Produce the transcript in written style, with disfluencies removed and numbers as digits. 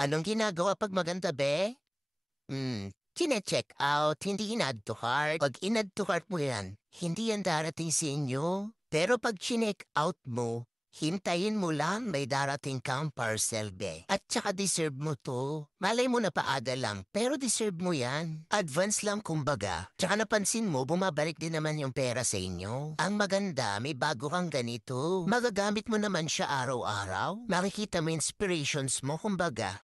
Anong ginagawa 'pag maganda, be? Chine-check out, hindi in-add to cart. 'Pag in-add to cart mo yan, hindi yan darating sa inyo. Pero 'pag chineck out mo, hintayin mo lang may darating kang parcel, be. At tsaka deserve mo 'to. Malay mo napaaga lang, pero deserve mo yan. Advance lang kumbaga. Tsaka napansin mo, bumabalik din naman yung pera sa inyo. Ang maganda, may bago kang ganito. Magagamit mo naman siya araw-araw. Makikita mo inspirations mo kumbaga.